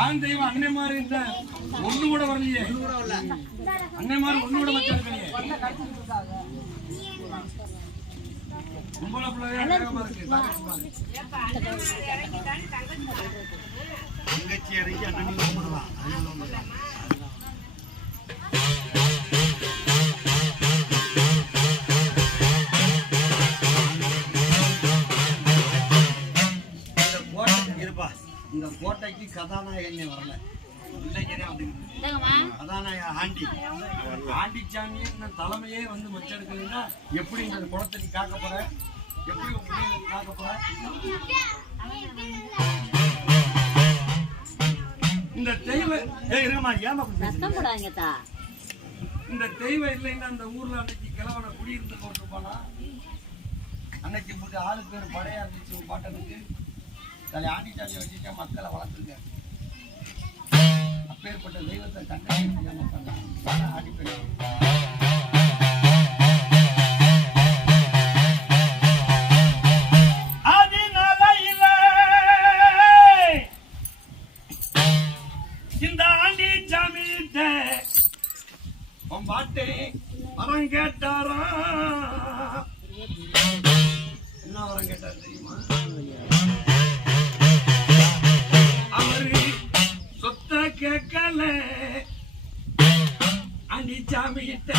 ஆண் தெய்வம் அன்னை மாதிரி இந்த ஒண்ணு கூட வரலையே. அன்னை மாதிரி ஒண்ணு கூட வச்சிருக்கலையே பொம்பளை பிள்ளையா இருக்கு. தங்கச்சி அண்ணன் கதாநாயகனே வரல. இல்லைங்கனே வந்துக்கிட்டு கதாநாயகன் ஆண்டி. ஆண்டி சாமியே இந்த தலைமையே வந்து மச்செடுக்கலைன்னா எப்படி இந்த குளத்தை நீ காக்க போற? எப்படி காக்க போற? இந்த தெய்வ ஏமா போடாதீங்கத்தா. இந்த தெய்வம் இல்லைன்னா அந்த ஊர்ல அன்னைக்கு கிழவனை குடியிருந்து போட்டு போனா அன்னைக்கு ஆளு பேர் படையா இருந்துச்சு பாட்டனுக்கு தலை ஆண்டிச்சாமி வச்சுட்டா மக்களை வளர்த்துருங்க அப்பேற்பட்ட தெய்வத்தை கண்ணை தெரியாம பண்ணாங்க ஆடி பேர் வரம் கேட்டாரா? என்ன வரம் கேட்டார் தெரியுமா? அண்டி சாமி கிட்ட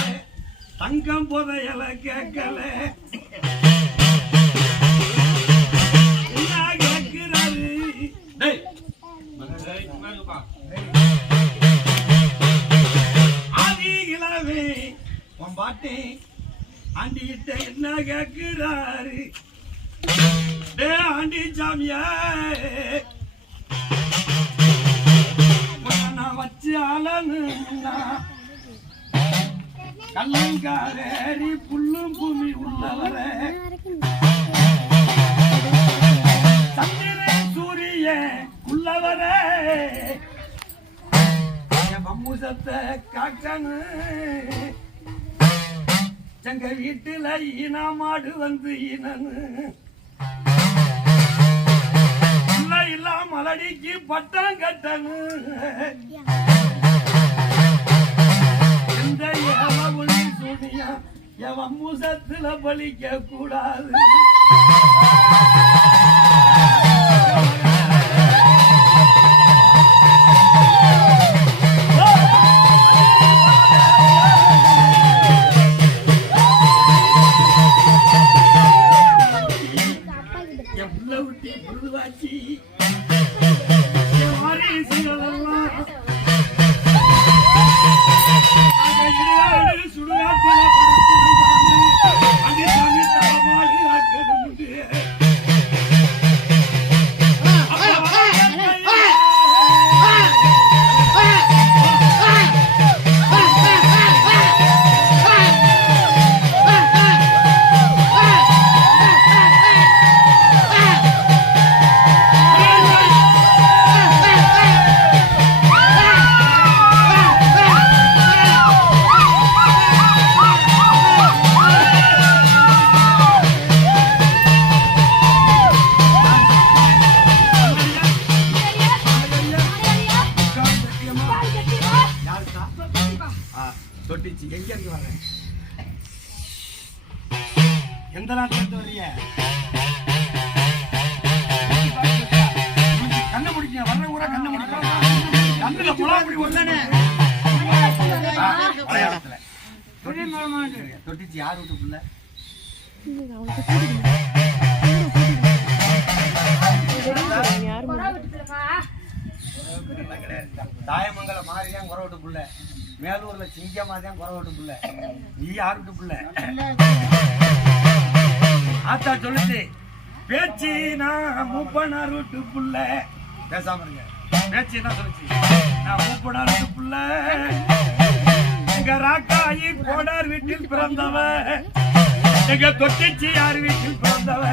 தங்கம் புதையல கேட்கல. என்ன கேட்கிறாரு. ஆதிகளவே உன் பாட்டி ஆண்டிகிட்ட என்ன கேட்கிறாரு? டே ஆண்டி சாமியா நான் வச்சு அலனுன்னா கல்லங்காரேரி புல்லும் பூமி உள்ளவரே சந்திரன் சூரிய உள்ளவரே என் மம்முசத்தை காக்கணும் எங்க வீட்டுல ஈனா மாடு வந்து இனனு இல்ல இல்ல பட்டம் கட்டனு என் மம்முசத்துல பலிக்க கூடாது. என் புள்ள எந்த நாட்டுல இருந்து வர்றீங்க? கண்ணை முடிக்க வர்ற ஊரா கண்ணை முடிக்க கண்ணுல முளா அப்படி ஒண்ணே தொட்டிச்சு யார் வீட்டு பிள்ளை? தாயமங்கல மாறிதான் குறை விட்டு புள்ள. மேலூர்ல சிங்கமா தான் குறை விட்டு புள்ள. நீ யார் விட்டு பிள்ளை? ஆத்தா சொல்லுச்சு பேச்சு நான் மூப்பனார் ரூட்டு புள்ள. பேசாம இருங்க. பேச்சு என்ன சொல்லுச்சு? நான் மூப்பனார் ரூட்டு புள்ள. எங்க ராக்காயி கோடார் வீட்டில் பிறந்தவ. எங்க தொட்டிச்சி யார் வீட்டில் பிறந்தவ.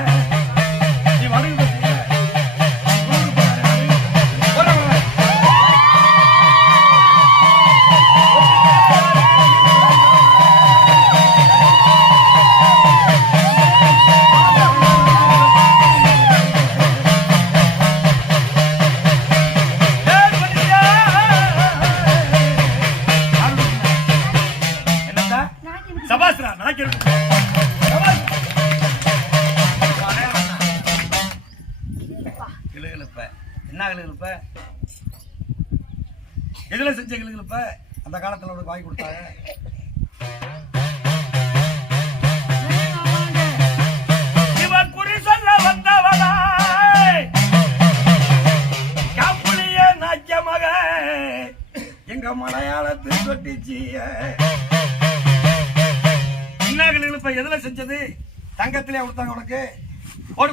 என்ன எதுல செஞ்ச கிளிகள் அந்த காலத்துல உனக்கு வாங்கி கொடுத்தாங்க. இவன் குறி சொல்ல வந்தவளா கம்பளிய மக எங்க மலையாளத்து தொட்டிச்சு. இன்னாகளில் எதுல செஞ்சது? தங்கத்திலே கொடுத்தாங்க உனக்கு. ஓடு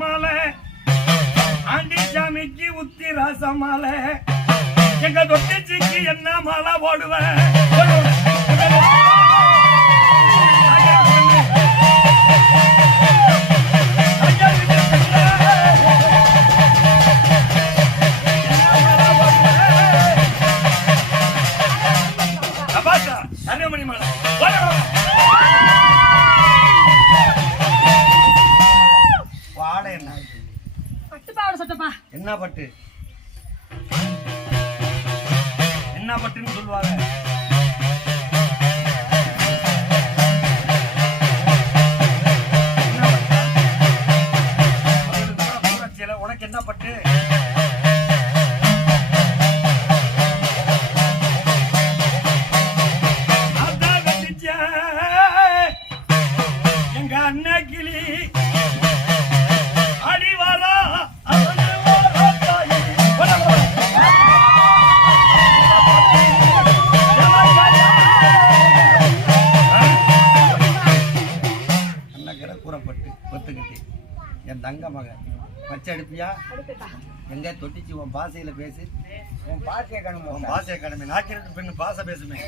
மாலை. ஆண்டி சாமிக்கு உத்தி ராச மாலை. எங்க தொட்டிச்சிக்கு என்ன மாலை போடுவேன்? பட்டு என்ன பட்டுன்னு சொல்லுவாங்க உனக்கு என்ன பட்டு என் பச்சை அடுப்பியா? எங்க தொட்டிச்சு உன் பாசையில பேசு. உன் பாசையை கணுமோ? உன் பாசையை கடமை நாக்கிறது பெண்ணு பாசை பேசுமே.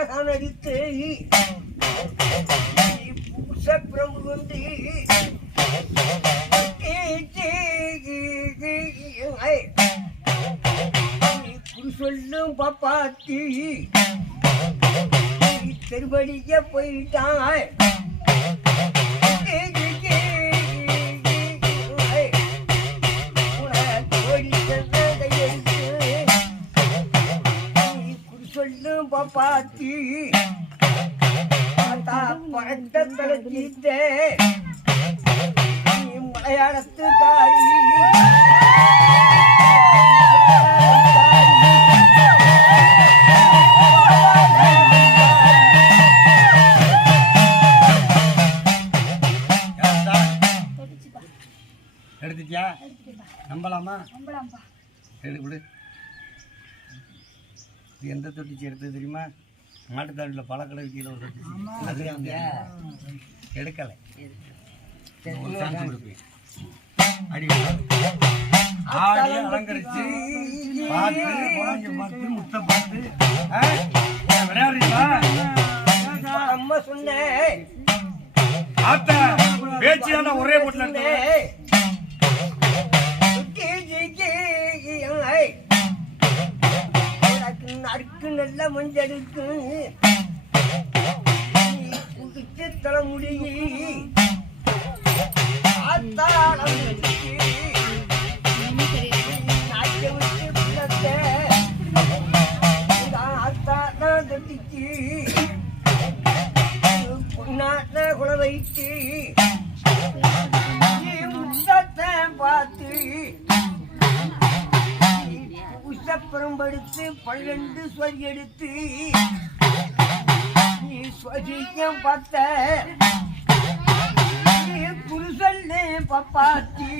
எட்டு வகை நடித்து நீ சொல்லும் பாப்பாத்தி. நீ போயிட்டான் சொல்லும் பாப்பாத்தி பழத்தல தீத்தே நீ மலையாளத்து காரி எடுத்துட்டியா நம்பலாமா? நம்பலாம்ப்பா. எடு விடு இது எந்த தொட்டிச்சி எடுத்தது தெரியுமா? மாட்டுத்தாட்டில் பழக்கடை கீழே ஒரு தொட்டிச்சி அது அந்த எடுக்கலை. ஒரு சான்ஸ் கொடுப்பேன் அடி ஆடி அலங்கரிச்சு பார்த்து குழந்தை பார்த்து முத்த பார்த்து. விளையாடுறீங்களா அம்மா சொன்னேன். ஆத்த பேச்சு ஒரே போட்டுல நல்ல மஞ்செடுத்து தலை முடியும். ஆத்தாளம் ரெண்டு சொறி எடுத்து நீ சொரியம் பத்த. நீ புருஷன் பப்பாத்தி.